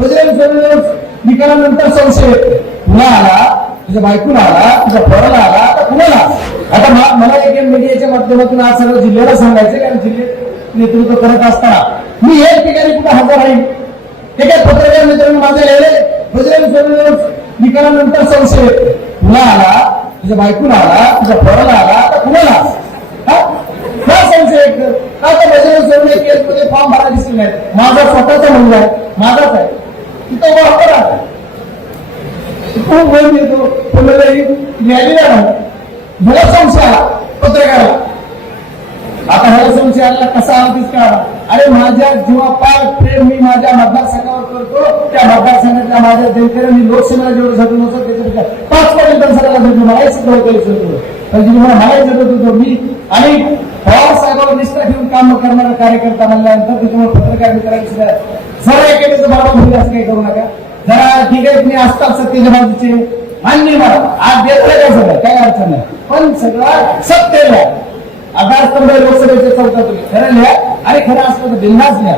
बजरंग सोडून निकालानंतर संशय. तुला आला तुझ्या बायकून आला? तुझ्या पोराला आला? तर कुणाला? आता मला एक मीडियाच्या माध्यमातून आज सगळं जिल्ह्याला सांगायचं कारण जिल्हे नेतृत्व करत असताना. मी एक ठिकाणी कुठं हजर राहील ते काय पत्रकार मित्रांनी माझे लिहिले बजरंग सोडून निकालानंतर संशय. तुला आला तुझ्या बायकून आला? तुझ्या पोराला आला? तर कुणाला? हा? संशय एक? बजरंग सोडून केसमध्ये फॉर्म भरायला दिसले नाही माझा स्वतःचा मुलगा आहे. माझाच आहे. तिथं वापर आहे खूप वेळ देतो कोणाला लिहिलेला नाही. मला संशय आला पत्रकाराला. आता ह्याला संशय आला कसा आला तीच का अरे माझ्या जीवापार प्रेम मी माझ्या मतदारसंघावर करतो. त्या मतदारसंघातल्या माझ्या जनतेने मी लोकसभेला जेवढं झटून होतो त्याच्यापेक्षा पाच पर्यंत सगळ्याला झटून मलाही सिद्ध होतं. म्हणजे मला मलाही झटत होतो मी आणि पवार साहेबावर निष्ठा ठेवून काम करणारा कार्यकर्ता म्हणल्यानंतर त्याच्यामुळे पत्रकार मित्रांनी सुद्धा जरा एकेच बाबा असं काही करू नका. जरा ठीक आहे तुम्ही असतात सत्तेच्या बाजूचे मान्य मला आज देतोय काय सगळं? काय अडचण नाही. पण सगळं सत्य लिहा आधारस्तंभ लोकसभेचे चौथा तुम्ही. खरं लिहा. आणि खरं असतं तर बिंदास लिहा.